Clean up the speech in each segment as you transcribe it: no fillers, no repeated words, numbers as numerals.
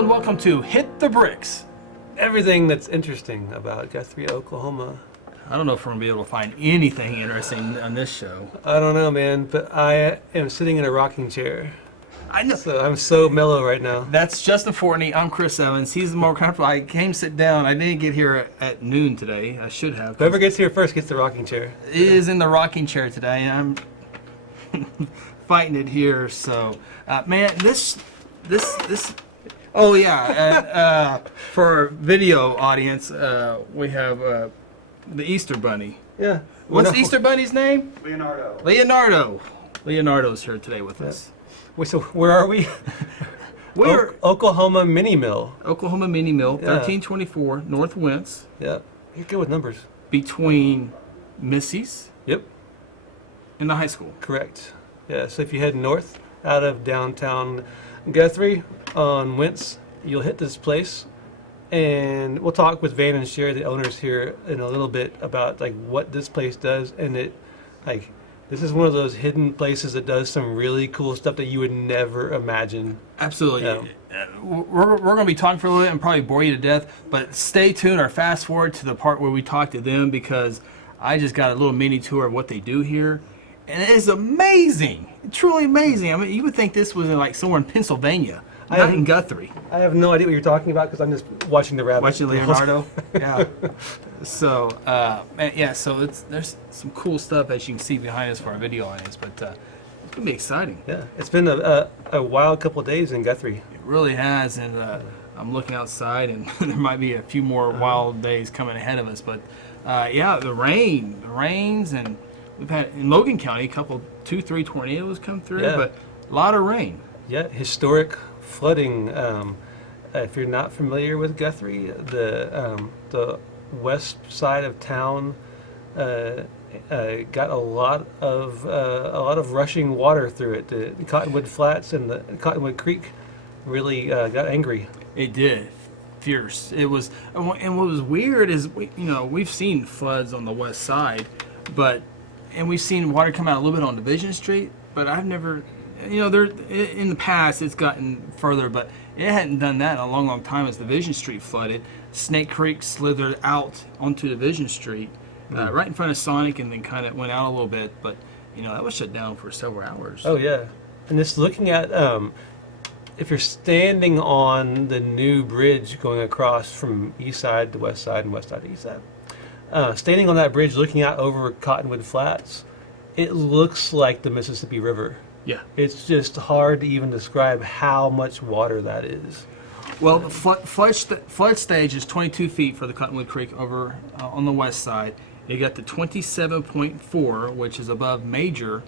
and welcome to Hit the Bricks. Everything that's interesting about Guthrie, Oklahoma. I don't know if we're going to be able to find anything interesting on this show. I don't know, man, but I am sitting in a rocking chair. I know. So I'm so mellow right now. That's Justin Fortney. I'm Chris Evans. He's more comfortable. I came sit down. I didn't get here at noon today. I should have. Whoever gets here first gets the rocking chair. It is in the rocking chair today. I'm fighting it here. So, man, this. Oh yeah. And, for our video audience, we have the Easter Bunny. Yeah. What's the Easter Bunny's name? Leonardo. Leonardo's here today with us. So where are we? We're Oklahoma Mini Mill. Oklahoma Mini Mill, Yeah. 1324 North Wentz, Yeah. You're good with numbers. between Missy's Yep. and the high school. Correct. Yeah. So if you head north out of downtown Guthrie on Wentz, you'll hit this place. And we'll talk with Van and Sherry, the owners here, in a little bit about like what this place does. And this is one of those hidden places that does some really cool stuff that you would never imagine. Absolutely. Yeah. We're going to be talking for a little bit and probably bore you to death, but stay tuned or fast forward to the part where we talk to them because I just got a little mini tour of what they do here. And it is amazing. Truly amazing. I mean, you would think this was like somewhere in Pennsylvania, not in Guthrie. I have no idea what you're talking about because I'm just watching the rabbit. Watching Leonardo. Yeah. So, yeah, so there's some cool stuff as you can see behind us for our video audience, but it's going to be exciting. Yeah, it's been a wild couple of days in Guthrie. It really has, and I'm looking outside, and there might be a few more wild days coming ahead of us, but yeah, the rains, and we've had, in Logan County, a couple, 2-3 tornadoes come through, Yeah. but a lot of rain. Yeah, historic flooding. If you're not familiar with Guthrie, the west side of town got a lot of rushing water through it. The Cottonwood Flats and the Cottonwood Creek really got angry. It did. Fierce. It was, and what was weird is we've seen floods on the west side, and we've seen water come out a little bit on Division Street, but I've never, there in the past it's gotten further, but it hadn't done that in a long, long time as Division Street flooded. Snake Creek slithered out onto Division Street, right in front of Sonic, and then kind of went out a little bit, but that was shut down for several hours. Oh yeah, and just looking at if you're standing on the new bridge going across from east side to west side and west side to east side, standing on that bridge looking out over Cottonwood Flats, it looks like the Mississippi River. Yeah. It's just hard to even describe how much water that is. Well, the flood stage is 22 feet for the Cottonwood Creek over on the west side. You got the 27.4, which is above major,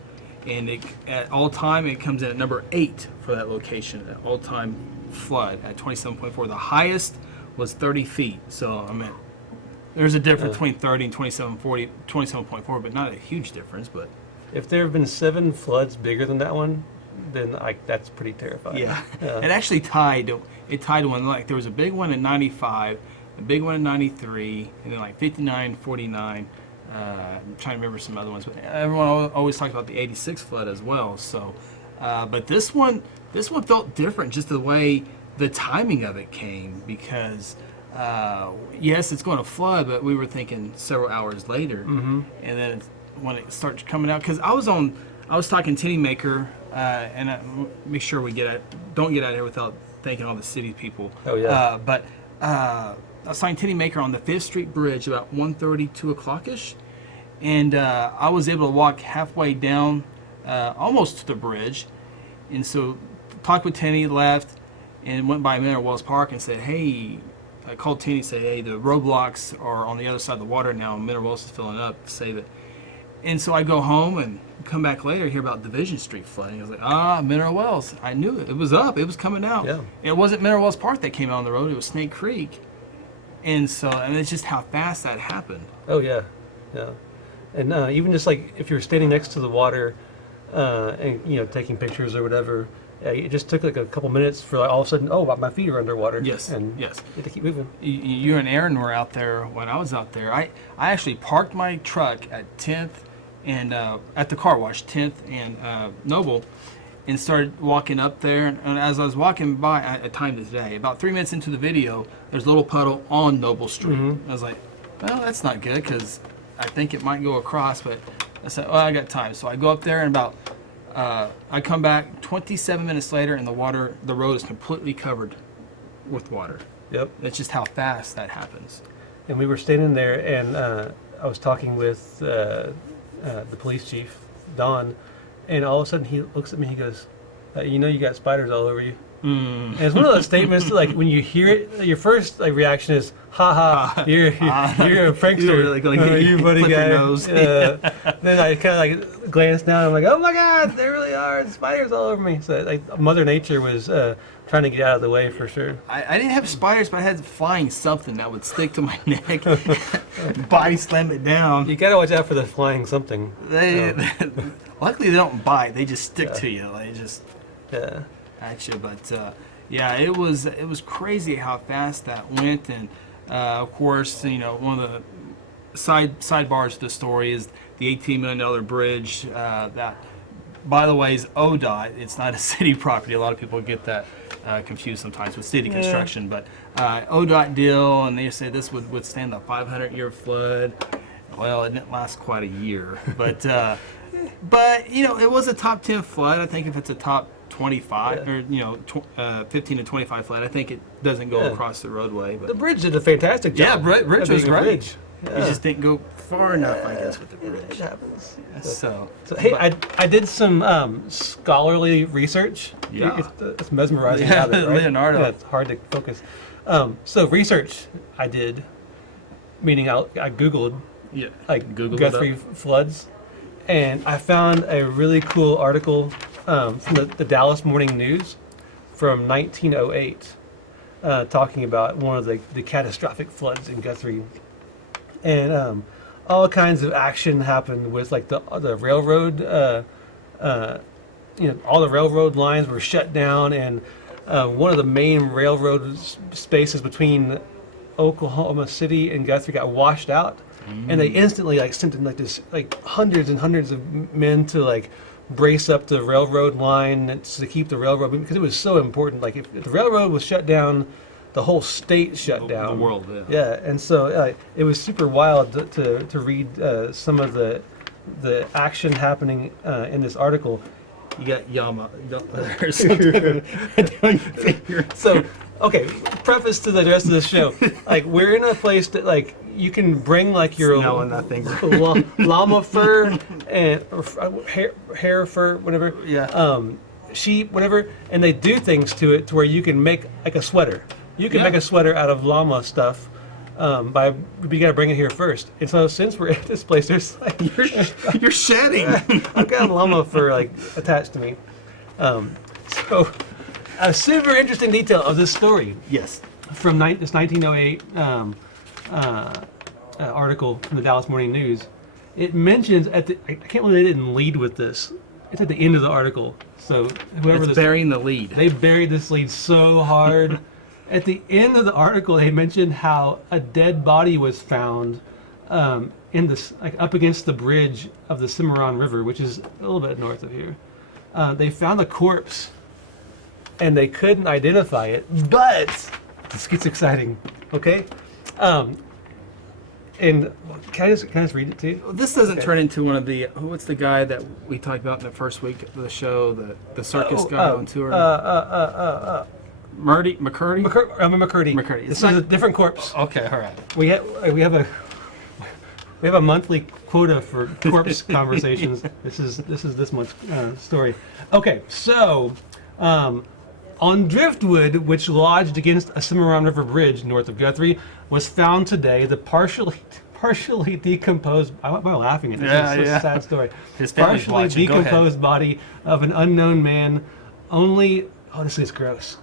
and at all time it comes in at number 8 for that location at all time flood at 27.4. The highest was 30 feet. So I mean, there's a difference between 30 and 27.4, but not a huge difference. But if there have been 7 floods bigger than that one, then that's pretty terrifying. yeah. It actually tied. It tied one, like there was a big one in 95, a big one in 93, and then like 59, 49. I'm trying to remember some other ones, but everyone always talks about the 86 flood as well. So, but this one felt different, just the way the timing of it came, because yes, it's going to flood, but we were thinking several hours later, and then when it starts coming out, because I was talking Tinny Maker, and make sure we don't get out of here without thanking all the city people. Oh yeah. But I was talking Tinny Maker on the 5th Street Bridge about 1:30, 2 o'clock-ish, and I was able to walk halfway down, almost to the bridge, and so talked with Tinny, left, and went by Mineral Wells Park and said, hey, I called Tinny and said, hey, the roadblocks are on the other side of the water now, and Mineral Wells is filling up to save it. And so I go home and come back later, hear about Division Street flooding. I was like, Mineral Wells. I knew it. It was up. It was coming out. Yeah. And it wasn't Mineral Wells Park that came out on the road. It was Snake Creek. And it's just how fast that happened. Oh yeah, yeah. And even just like if you're standing next to the water, and taking pictures or whatever, it just took like a couple minutes for like all of a sudden, my feet are underwater. Yes. And yes. you have to keep moving. You and Aaron were out there when I was out there. I actually parked my truck at 10th and at the car wash, 10th and Noble, and started walking up there. And as I was walking by, I timed it today. About 3 minutes into the video, there's a little puddle on Noble Street. I was like, well, that's not good because I think it might go across. But I said, well, I got time. So I go up there and about, I come back 27 minutes later and the road is completely covered with water. Yep. That's just how fast that happens. And we were standing there, and I was talking with the police chief, Don, and all of a sudden he looks at me. He goes, "You know, you got spiders all over you." And it's one of those statements that, like, when you hear it, your first reaction is, "Ha ha, you're a prankster, You're really gonna get you buddy flip your guy." nose. Then I kind of like glance down. I'm like, "Oh my God, there really are spiders all over me." So like Mother Nature was trying to get out of the way for sure. I didn't have spiders, but I had flying something that would stick to my neck, body slam it down. You gotta watch out for the flying something. Luckily, they don't bite; they just stick to you. They just Yeah. actually, but yeah, it was crazy how fast that went, and of course, you know, one of the sidebars to the story is the $18 million bridge that, by the way, is ODOT. It's not a city property. A lot of people get that confused sometimes with city construction, but ODOT deal, and they say this would withstand a 500-year flood. Well, it didn't last quite a year, but you know, it was a top 10 flood. I think if it's a top 25 or 15 to 25 flood, I think it doesn't go across the roadway. But The bridge did a fantastic yeah, job. bridge was Being a great. bridge. Yeah. You just didn't go far enough, I guess, with the It bridge. happens. So Hey, I did some scholarly research. Yeah. It's mesmerizing. Yeah, habit, right? Leonardo. Yeah, it's hard to focus. So research I did, meaning I Googled yeah, like Google Guthrie floods, and I found a really cool article from the Dallas Morning News from 1908, talking about one of the catastrophic floods in Guthrie, and all kinds of action happened with like the railroad. All the railroad lines were shut down, and one of the main railroad spaces between Oklahoma City and Guthrie got washed out, and they instantly like sent in like hundreds and hundreds of men to like brace up the railroad line to keep the railroad moving, because it was so important. Like if the railroad was shut down, the whole state shut down. The world, Yeah, and so it was super wild to read some of the action happening in this article. You got Llama or something down your finger. So, okay, preface to the rest of the show. Like, we're in a place that, like, you can bring, like, your Smell on that finger. llama fur and or hair fur, whatever. Yeah. Sheep, whatever, and they do things to it to where you can make, like, a sweater. You can make a sweater out of llama stuff. But we gotta bring it here first. And so since we're at this place, there's like You're shedding. I've got llama fur like attached to me. So a super interesting detail of this story Yes. from this 1908 article from the Dallas Morning News. It mentions I can't believe they didn't lead with this. It's at the end of the article. So whoever It's burying the lead. they buried this lead so hard. At the end of the article, they mentioned how a dead body was found in this, like up against the bridge of the Cimarron River, which is a little bit north of here. They found a corpse, and they couldn't identify it. But this gets exciting, okay? And can I just read it to you? This doesn't turn into one of the what's the guy that we talked about in the first week of the show, the circus guy on tour. McCurdy. McCurdy. McCurdy. This is a different corpse. Okay, all right. We have a monthly quota for corpse conversations. This is this month's story. Okay, so on driftwood, which lodged against a Cimarron River bridge north of Guthrie, was found today the partially decomposed. Why am I laughing at this? Yeah, It's yeah. a sad story. His family's Partially watching. Go ahead. decomposed body of an unknown man. Only, honestly, it's gross.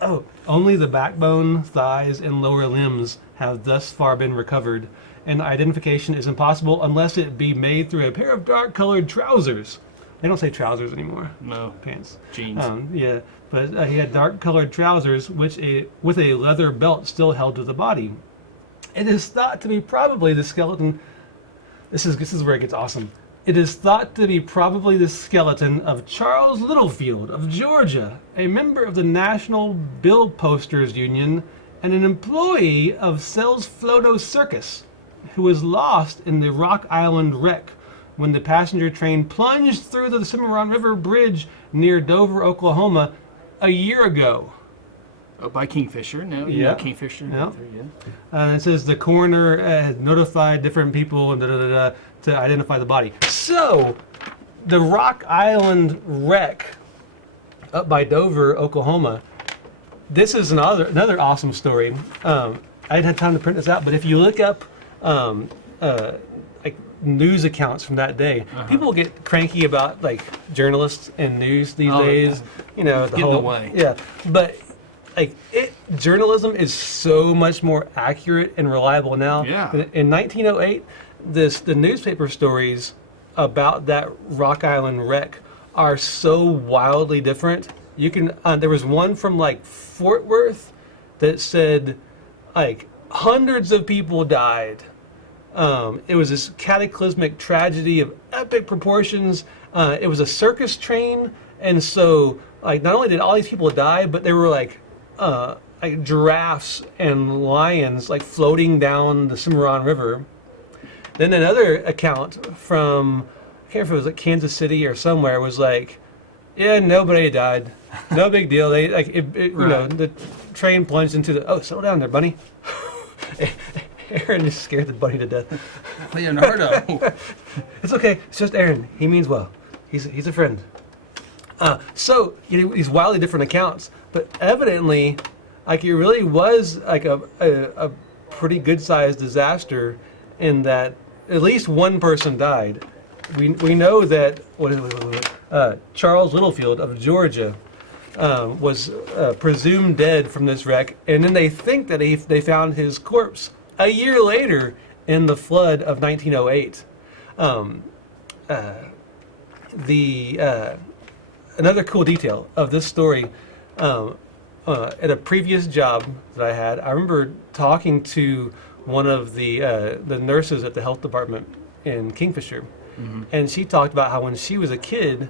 Oh, only the backbone, thighs, and lower limbs have thus far been recovered, and identification is impossible unless it be made through a pair of dark-colored trousers. They don't say trousers anymore. No. Pants. Jeans. Yeah, but he had dark-colored trousers, with a leather belt still held to the body. It is thought to be probably the skeleton. This is where it gets awesome. It is thought to be probably the skeleton of Charles Littlefield of Georgia, a member of the National Bill Posters Union and an employee of Sells Floto Circus, who was lost in the Rock Island wreck when the passenger train plunged through the Cimarron River Bridge near Dover, Oklahoma, a year ago. Oh, by Kingfisher. No, you Yeah. know Kingfisher. Yeah. Yeah. It says the coroner had notified different people and to identify the body. So, the Rock Island wreck up by Dover, Oklahoma. This is another awesome story. I didn't have time to print this out, but if you look up like news accounts from that day, people get cranky about like journalists and news these days. You know, the Get in the whole way. Yeah, but like journalism is so much more accurate and reliable now. Yeah. In 1908, the newspaper stories about that Rock Island wreck are so wildly different. You can there was one from like Fort Worth that said like hundreds of people died. It was this cataclysmic tragedy of epic proportions. It was a circus train, and so like not only did all these people die, but there were like giraffes and lions like floating down the Cimarron River. Then another account from, I can't remember if it was like Kansas City or somewhere, was like, yeah, nobody died, no big deal. They like you know, the train plunged into the. Oh, slow down there, bunny. Aaron just scared the bunny to death. Leonardo. It's okay. It's just Aaron. He means well. He's a friend. So you know, these wildly different accounts, but evidently, like it really was like a pretty good sized disaster, in that at least one person died. We know that Charles Littlefield of Georgia was presumed dead from this wreck, and then they think that they found his corpse a year later in the flood of 1908. Another cool detail of this story, at a previous job that I had, I remember talking to one of the nurses at the health department in Kingfisher, and she talked about how when she was a kid,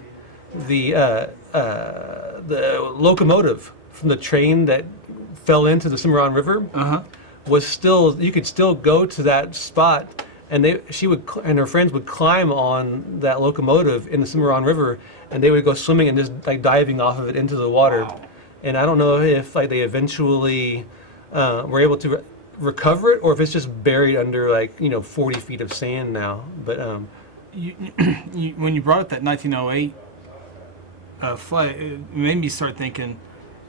the locomotive from the train that fell into the Cimarron River was still, you could still go to that spot, and she would and her friends would climb on that locomotive in the Cimarron River, and they would go swimming and just like diving off of it into the water. Wow. And I don't know if like they eventually were able to recover it, or if it's just buried under like 40 feet of sand now. But When you brought up that 1908 flood, it made me start thinking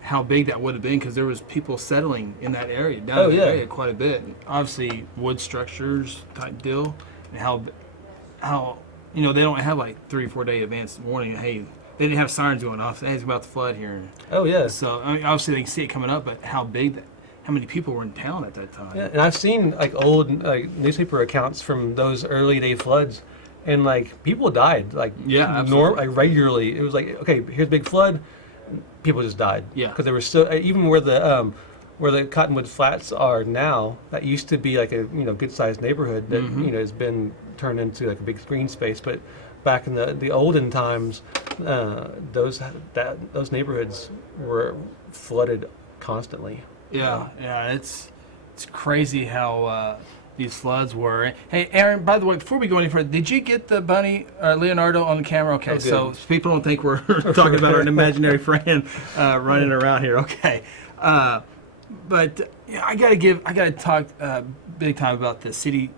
how big that would have been, because there was people settling in that area, down in that area quite a bit. Obviously, wood structures type deal, and how they don't have like 3 or 4 day advance warning. Hey, they didn't have sirens going off. Hey, it's about to flood here. oh yeah, So I mean, obviously they can see it coming up, but how many people were in town at that time? yeah. And I've seen like old like newspaper accounts from those early day floods, and like people died like like regularly. It was like, okay, here's a big flood, people just died. Yeah. Because there was still, even where the Cottonwood Flats are now, that used to be like a good sized neighborhood that has been turned into like a big green space. But back in the olden times, those neighborhoods were flooded constantly. Yeah, it's crazy how these floods were. Hey, Aaron, by the way, before we go any further, did you get the bunny, Leonardo, on the camera? Okay, good. so people don't think we're talking about our imaginary friend running around here. Okay, but I gotta talk big time about the city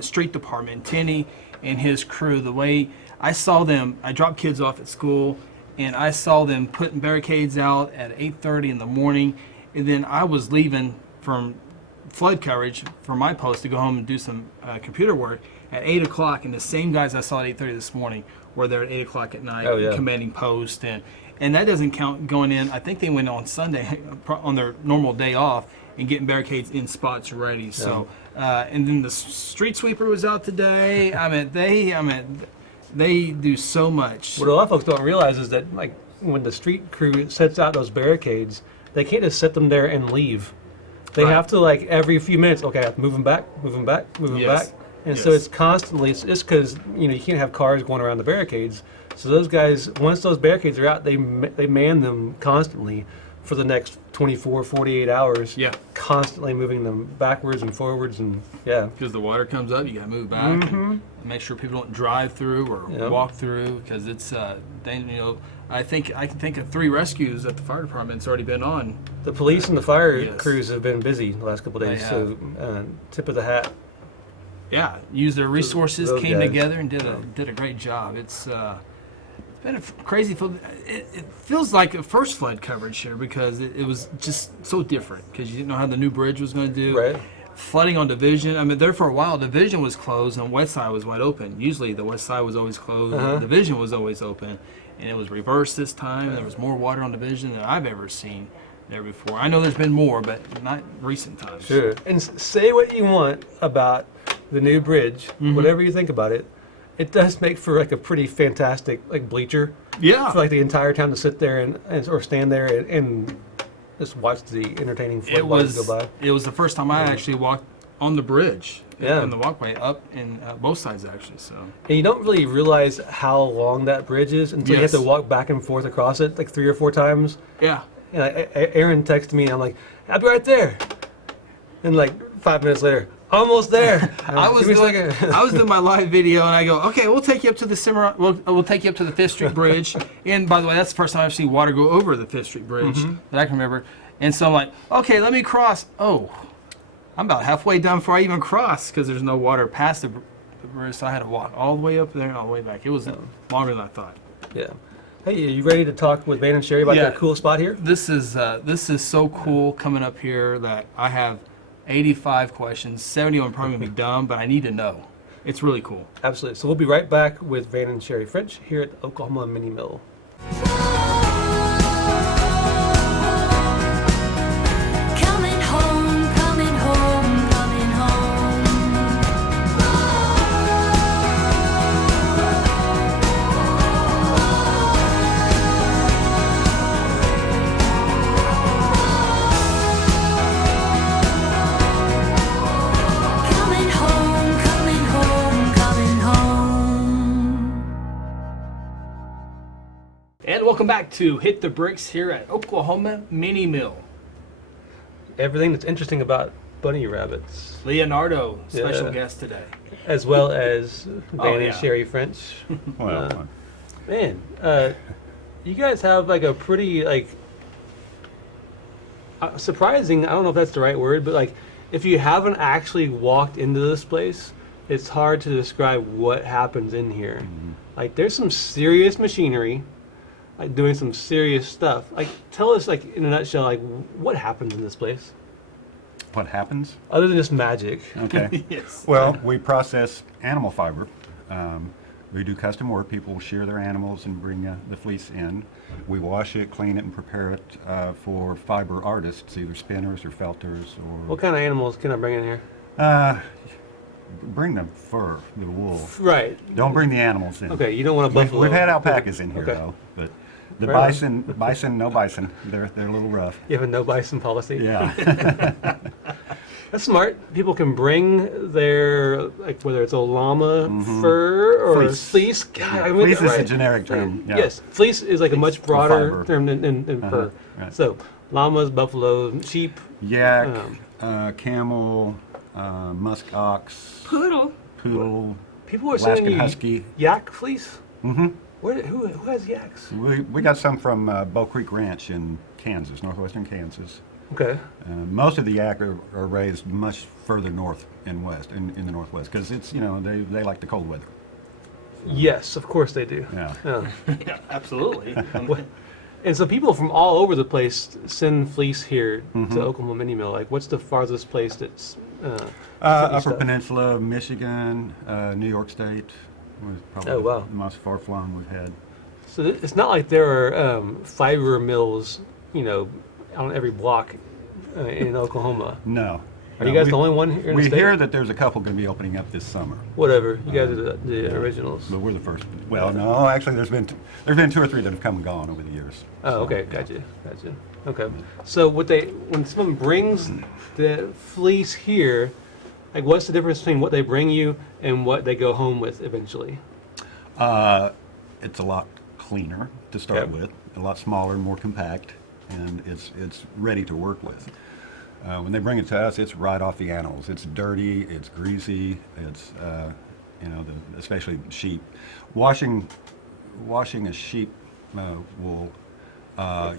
street department, Tenny and his crew. The way I saw them, I dropped kids off at school, and I saw them putting barricades out at 8:30 in the morning, and then I was leaving from flood coverage for my post to go home and do some computer work at 8 o'clock, and the same guys I saw at 8:30 this morning were there at 8 o'clock at night commanding post, and that doesn't count going in. I think they went on Sunday on their normal day off and getting barricades in spots ready. So and then the street sweeper was out today. They do so much. What a lot of folks don't realize is that like when the street crew sets out those barricades, they can't just set them there and leave. They have to, like, every few minutes, okay, I have to move them back, And so Yes. it's constantly, it's just because, you can't have cars going around the barricades. So those guys, once those barricades are out, they man them constantly for the next 24, 48 hours. Yeah. Constantly moving them backwards and forwards and, yeah. Because the water comes up, you got to move back and make sure people don't drive through or Yep. walk through because it's, I can think of 3 rescues that the fire department's already been on. The police and the fire Yes. crews have been busy the last couple of days, They so tip of the hat. Yeah, used their resources, those came guys. together and did a great job. It's been a crazy flood. It feels like a first flood coverage here because it was just so different because you didn't know how the new bridge was going to do. Right. Flooding on Division. I mean, there for a while, Division was closed and West Side was wide open. Usually, the West Side was always closed, and Division was always open, and it was reversed this time. There was more water on Division than I've ever seen there before. I know there's been more, but not recent times. Sure. And say what you want about the new bridge, whatever you think about it, it does make for like a pretty fantastic like bleacher Yeah. for like the entire town to sit there and or stand there and just watch the entertaining It floodwaters was go by. it was the first time I actually walked on the bridge Yeah. in the walkway up in both sides actually. So And you don't really realize how long that bridge is until you have Yes. to walk back and forth across it like 3 or 4 times. yeah, And Aaron texted me, and I'm like, I'll be right there. And like 5 minutes later, almost there. I was Give me a doing, second. I was doing my live video and I go, okay, we'll take you up to the we'll take you up to the Fifth Street Bridge. And by the way, that's the first time I've seen water go over the Fifth Street Bridge that I can remember. And so I'm like, okay, let me cross. Oh, I'm about halfway down before I even cross because there's no water past the bridge, so I had to walk all the way up there and all the way back. It was longer than I thought. Yeah. Hey, are you ready to talk with Van and Sherry about Yeah. that cool spot here? This is so cool coming up here that I have 85 questions. 70 of them probably gonna be dumb, but I need to know. It's really cool. Absolutely. So we'll be right back with Van and Sherry French here at the Oklahoma Mini Mill. Coming home, coming home, coming home. Coming home, coming home, coming home. And welcome back to Hit the Bricks here at Oklahoma Mini Mill. Everything that's interesting about bunny rabbits, Leonardo, special Yeah. guest today. as well as Van yeah. and Sherry French. Well, Man, you guys have like a pretty like surprising. I don't know if that's the right word, but like if you haven't actually walked into this place, it's hard to describe what happens in here. Like there's some serious machinery, like doing some serious stuff. Like tell us like in a nutshell, like what happens in this place what happens? other than just magic. Okay. Yes. Well, we process animal fiber. We do custom work. People shear their animals and bring the fleece in. We wash it, clean it, and prepare it for fiber artists, either spinners or felters or. What kind of animals can I bring in here? Bring the fur, the wool. Right. Don't bring the animals in. Okay, you don't want a We've, buffalo. we've had alpacas in here Okay. though, but the Right on. bison, no bison. They're a little rough. You have a no bison policy. Yeah. That's smart. People can bring their, like, whether it's a llama fur or Fleece. fleece. God, I mean, Fleece is right. a generic term. Yeah. Yes, fleece is like a much broader fiber. term than fur. right. So, llamas, buffalo, sheep. Yak, Um, camel, musk ox, Poodle. poodle, People are Alaskan sending you husky. yak fleece. Mm-hmm. Who has yaks? We got some from Bow Creek Ranch in Kansas, northwestern Kansas. Okay. Most of the yak are raised much further north and west, in the northwest, because it's, they like the cold weather. Yes, of course they do. Yeah. Yeah. Yeah, absolutely. And so people from all over the place send fleece here Mm-hmm. to Oklahoma Mini Mill. Like, what's the farthest place that's sending Upper stuff? Peninsula, Michigan, New York State was probably Oh, wow. the most far flung we've had. So it's not like there are fiber mills, on every block in Oklahoma. No. Are you guys the only one here in the We state? hear that there's a couple going to be opening up this summer, Whatever. You guys are the originals. but we're the first. Well, no, actually, there's been 2 or 3 that have come and gone over the years. Oh, So, okay. Gotcha. Okay. So when someone brings the fleece here, Like, what's the difference between what they bring you and what they go home with eventually? It's a lot cleaner to start Yep. with, a lot smaller, more compact, and it's ready to work with. When they bring it to us, it's right off the animals. It's dirty, it's greasy, it's especially sheep. Washing a sheep wool,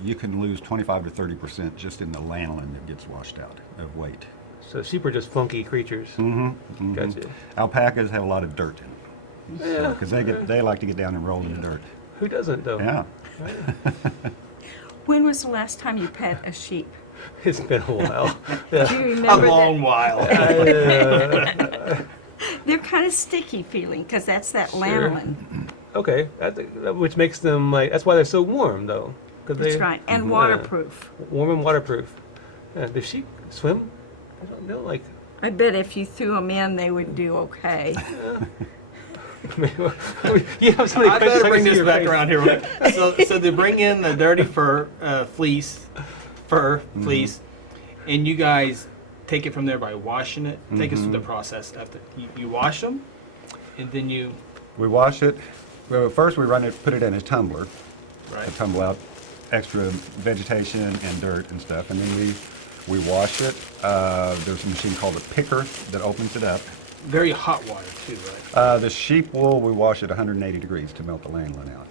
you can lose 25 to 30% just in the lanolin that gets washed out of weight. So sheep are just funky creatures. Gotcha. Alpacas have a lot of dirt in them. Yeah. Because they like to get down and roll in the dirt. Who doesn't, though? Yeah. When was the last time you pet a sheep? It's been a while. Do you A remember long while. that? They're kind of sticky feeling because that's that Sure. lanolin. Okay, which makes them like, that's why they're so warm, though. Because That's right, and waterproof. Warm and waterproof. Does sheep swim? I don't know, like, I bet if you threw them in, they would do okay. you have so many I questions, better can bring see this your back face. around here. So they bring in the dirty fur, fleece, fleece, and you guys take it from there by washing it. Take us through the process. After you wash them, and then you We wash it. Well, first we put it in a tumbler. right. To tumble out extra vegetation and dirt and stuff, and then we wash it. There's a machine called a picker that opens it up. Very hot water too, right? The sheep wool we wash at 180 degrees to melt the lanolin out.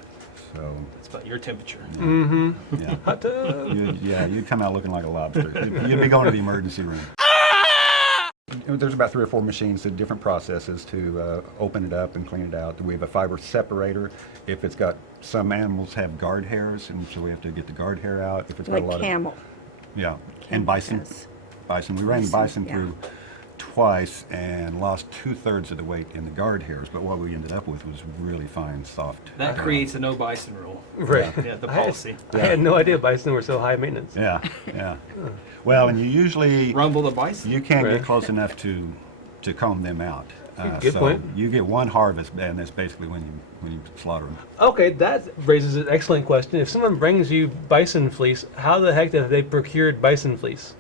So It's about your temperature. yeah, Hot tub. you'd come out looking like a lobster. You'd be going to the emergency room. There's about 3 or 4 machines that different processes to open it up and clean it out. We have a fiber separator. If it's got, some animals have guard hairs, and so we have to get the guard hair out. If it's got Like a lot camel. of, yeah, and bison. does. Bison. We ran bison yeah. through twice and lost 2/3 of the weight in the guard hairs, but what we ended up with was really fine, soft. That creates a no bison rule. Right. Yeah, the I had- policy. I had no idea bison were so high maintenance. Yeah, yeah. Well, and you usually Rumble the bison. you can't Right. get close enough to comb them out. Good so point. You get one harvest, and that's basically when you slaughter them. Okay, that raises an excellent question. If someone brings you bison fleece, how the heck have they procured bison fleece?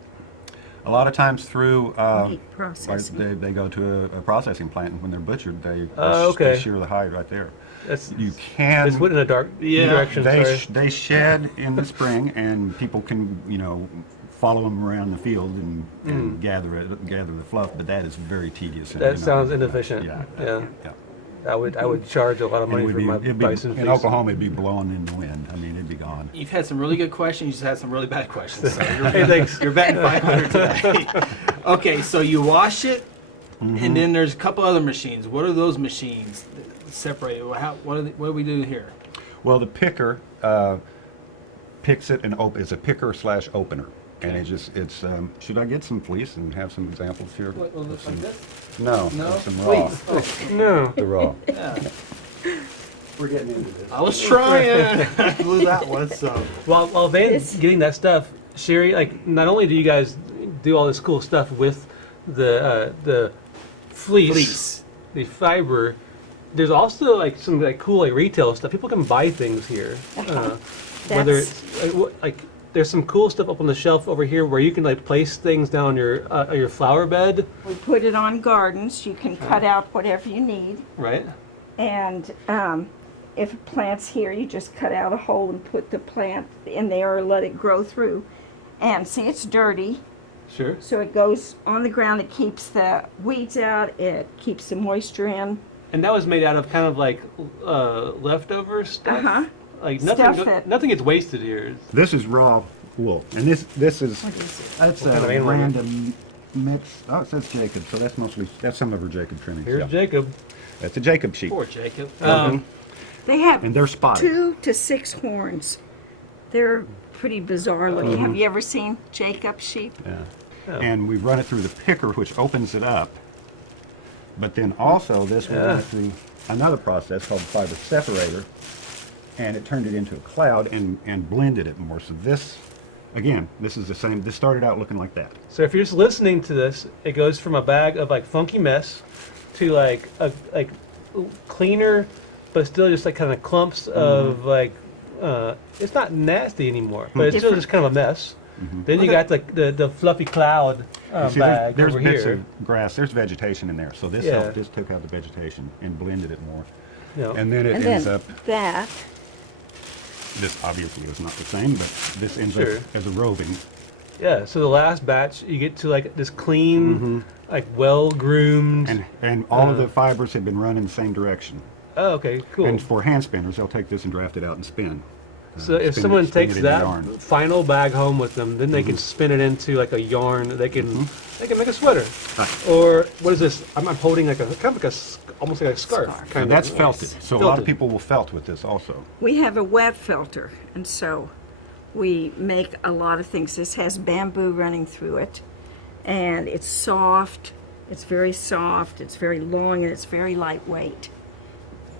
A lot of times through Meat processing. they go to a processing plant, and when they're butchered, they Okay. shear the hide right there. That's You can. This went in a dark Yeah. direction. Sorry. They shed in the spring, and people can follow them around the field and gather the fluff. But that is very tedious. and, That sounds inefficient. Yeah. Yeah. Yeah. I would charge a lot of And money for my it'd be, bison in fleece. Oklahoma, it'd be blowing in the wind. I mean, it'd be gone. You've had some really good questions. You just had some really bad questions. So Hey, thanks. you're betting 500 today. Okay, so you wash it, and then there's a couple other machines. What are those machines? Separated. What do we do here? Well, the picker picks it and it's a picker / opener. And it's should I get some fleece and have some examples here? Like this? No, No? some raw. Please. No. The raw. Yeah. We're getting into this. I was trying. I blew that one. So While Van's getting that stuff, Sherry, like, not only do you guys do all this cool stuff with the fleece, the fiber, there's also like some like cool like retail stuff. People can buy things here. Whether That's- it's like there's some cool stuff up on the shelf over here where you can like place things down on your flower bed, We put it on gardens. You can cut out whatever you need. right? And if a plant's here, you just cut out a hole and put the plant in there or let it grow through. And see, it's dirty, Sure. so it goes on the ground. It keeps the weeds out. It keeps the moisture in. And that was made out of kind of like leftover stuff. Uh-huh. Like Stuff that- nothing gets wasted here. This is raw wool, and this is What is it? that's What kind of a animal? random mix. Oh, it says Jacob, so that's some of her Jacob trimmings. Here's Yeah. Jacob. That's a Jacob sheep, poor Jacob. They have and they're spotted. 2 to 6 horns. They're pretty bizarre looking. Have you ever seen Jacob sheep? Yeah. Oh. And we run it through the picker, which opens it up. But then also this we run it through another process called the fiber separator, and it turned it into a cloud and blended it more. So this, again, this is the same. This started out looking like that. So if you're just listening to this, it goes from a bag of like funky mess to like a cleaner, but still just like kind of clumps of like it's not nasty anymore, but it's still Different. just kind of a mess. Then you got the fluffy cloud See, bag there's over bits here. of grass. There's vegetation in there, so this Yeah. helped, this took out the vegetation and blended it more. You know. And then it And ends then up. that, This obviously is not the same, but this ends Sure. up as a roving. Yeah, so the last batch, you get to like this clean, like well-groomed. And all of the fibers have been run in the same direction. Oh, okay, cool. And for hand spinners, they'll take this and draft it out and spin. So if spin someone it- spin takes it into that yarn. final bag home with them, then they can spin it into like a yarn. They can make a sweater. Or what is this? I'm holding like a kind of like almost like a scarf. Scarf. Kind And of. that's felted. So a lot of Felted. people will felt with this also. we have a wet filter, and so we make a lot of things. This has bamboo running through it, and it's soft. It's very soft. It's very long, and it's very lightweight.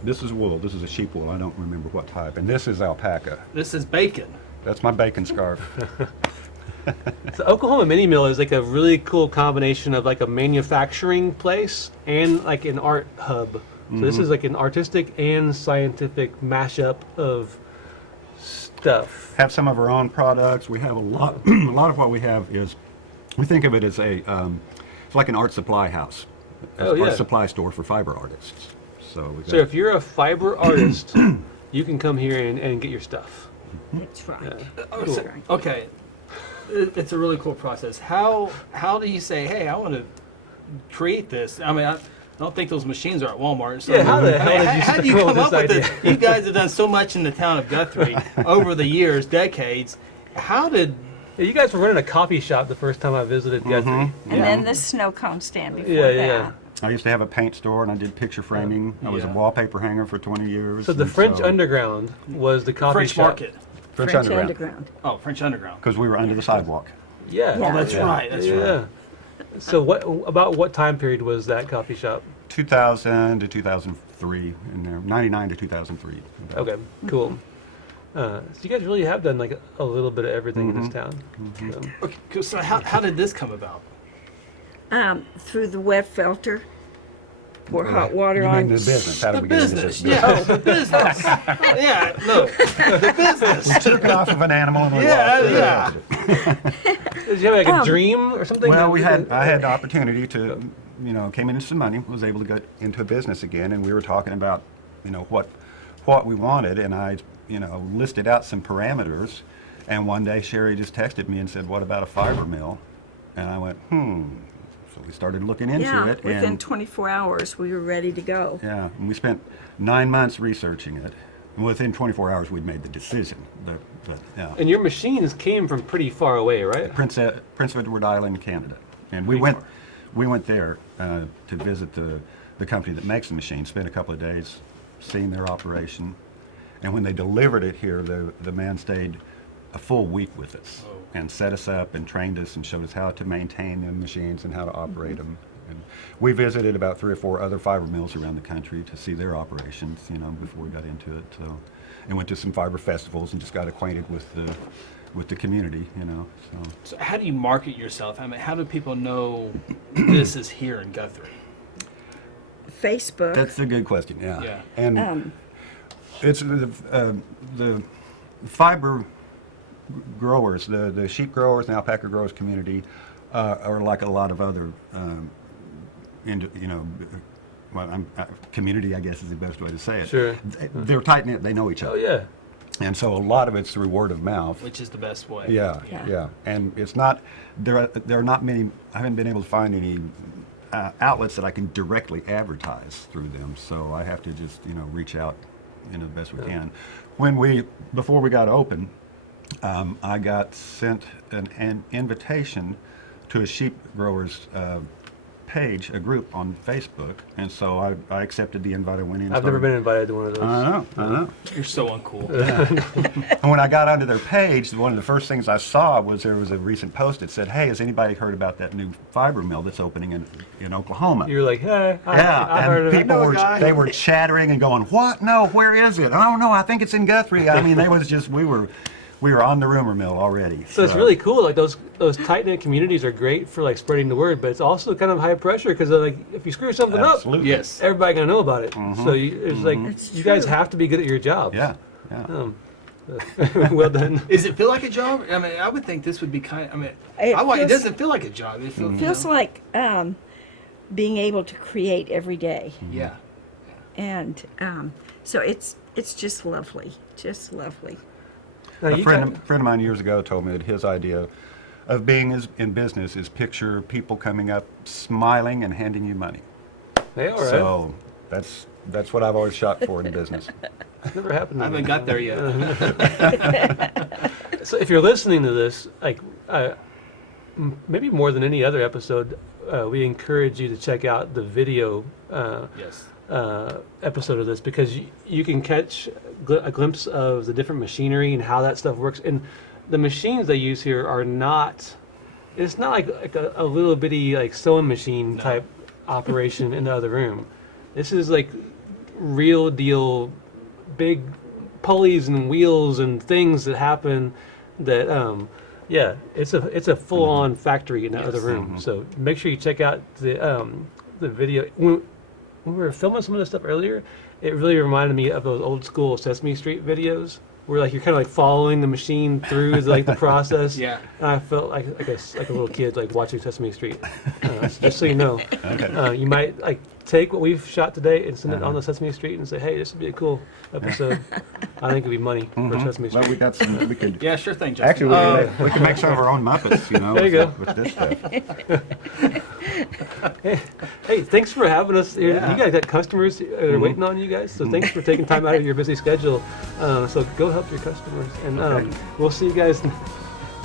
This is wool. This is a sheep wool. I don't remember what type. And this is alpaca. This is bacon. That's my bacon scarf. The Oklahoma Mini Mill is like a really cool combination of like a manufacturing place and like an art hub. So this is like an artistic and scientific mashup of stuff. Have some of our own products. We have a lot. A lot of what we have is, we think of it as a, it's like an art supply house, Oh, yeah. art supply store for fiber artists. So, we So if you're a fiber artist, you can come here and get your stuff. That's right. Yeah. That's right. Okay, it's a really cool process. How do you say, hey, I want to create this? I mean, I don't think those machines are at Walmart. So Yeah, how the hell did you how do you come come up up with with this it? You guys have done so much in the town of Guthrie over the years, decades. How did Yeah, you guys were running a coffee shop the first time I visited Guthrie. And then the snow cone stand before Yeah, that. yeah. I used to have a paint store and I did picture framing. I was a Yeah. wallpaper hanger for 20 years. So the and French Underground was the coffee French shop. Market? French French Underground. Underground. Oh, French Underground. Because we were under the sidewalk. Yeah. Yeah. Oh, that's right. That's right. Yeah. So what time period was that coffee shop? 2000 to 2003 in there, 99 to 2003. Okay, cool. So you guys really have done like a little bit of everything in this town. So, Okay, cool. So how did this come about? Through the wet filter, pour hot water You on. mean the business? How did we get into Business, this? yeah, the business. Yeah, no, the business. We took it off of an animal and we Yeah, lost it. yeah. did you have like a dream or something? Well, that I had the opportunity to, came into some money, was able to get into a business again, and we were talking about, what we wanted, and I, listed out some parameters, and one day Sherry just texted me and said, "What about a fiber mill?" And I went, So we started looking into Yeah, it, within and 24 hours, we were ready to go. yeah, and we spent 9 months researching it. And within 24 hours, we'd made the decision. And your machines came from pretty far away, right? Prince Edward Island, Canada, and we went there to visit the company that makes the machine. Spent a couple of days seeing their operation, and when they delivered it here, the man stayed a full week with us and set us up and trained us and showed us how to maintain the machines and how to operate them. And we visited about 3 or 4 other fiber mills around the country to see their operations, before we got into it. So, and went to some fiber festivals and just got acquainted with the community, So So how do you market yourself? I mean, how do people know this is here in Guthrie? Facebook. that's a good question. Yeah. Yeah. And it's the fiber growers, the sheep growers and alpaca growers community are like a lot of other, community, I guess is the best way to say it. Sure. They're tight knit. They know each Oh other. yeah. And so a lot of it's through word of mouth. Which is the best way? Yeah, Yeah. yeah. And it's not, there are not many, I haven't been able to find any outlets that I can directly advertise through them. So I have to just, reach out, the best we can. Before we got open, I got sent an invitation to a sheep growers page, a group on Facebook, and so I accepted the invite. I went in. I've never been invited to one of those. I know. You're so uncool. And when I got onto their page, one of the first things I saw was there was a recent post that said, "Hey, has anybody heard about that new fiber mill that's opening in Oklahoma?" You're like, hey, Yeah, I heard and of it. people were chattering and going, "What? No, where is it? Oh no, I think it's in Guthrie." I mean, we were on the rumor mill already. So it's really cool. Like those tight knit communities are great for like spreading the word, but it's also kind of high pressure because like if you screw something Absolutely. Yes. up, everybody gonna know about it. So it's like It's you guys true. have to be good at your jobs. Yeah. Um, Well done. Does it feel like a job? I mean, I would think this would be kind. I mean, It it feels- doesn't feel like a job. It feels like being able to create every day. Yeah. And so it's just lovely, just lovely. Now, A you friend of mine years ago told me that his idea of being in business is picture people coming up, smiling, and handing you money. Hey, all right. So that's what I've always shot for in business. Never happened to I me. haven't got there yet. So if you're listening to this, like maybe more than any other episode, we encourage you to check out the video Yes. episode of this, because you can catch a glimpse of the different machinery and how that stuff works. And the machines they use here are not. It's not like a little bitty like sewing machine type operation in the other room. This is like real deal, big pulleys and wheels and things that happen. That yeah, it's a full on factory in the other room. So make sure you check out the video. When we were filming some of this stuff earlier, it really reminded me of those old school Sesame Street videos, where like you're kind of like following the machine through like the process. Yeah. And I felt like a little kid like watching Sesame Street. Just so you know, you might like take what we've shot today and send it on the Sesame Street and say, hey, this would be a cool episode. I think it'd be money for Sesame Street. Well, we got some. We could Yeah, sure thing, Justin. actually we could make some of our own Muppets. You know, There you with this stuff. Hey, thanks for having us here. Yeah. You guys got customers that are waiting on you guys, so thanks for taking time out of your busy schedule. So go help your customers, and we'll see you guys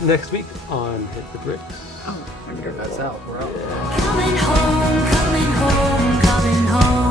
next week on Hit the Bricks. Oh, wonderful. That's out. We're out. Coming home, coming home, coming home.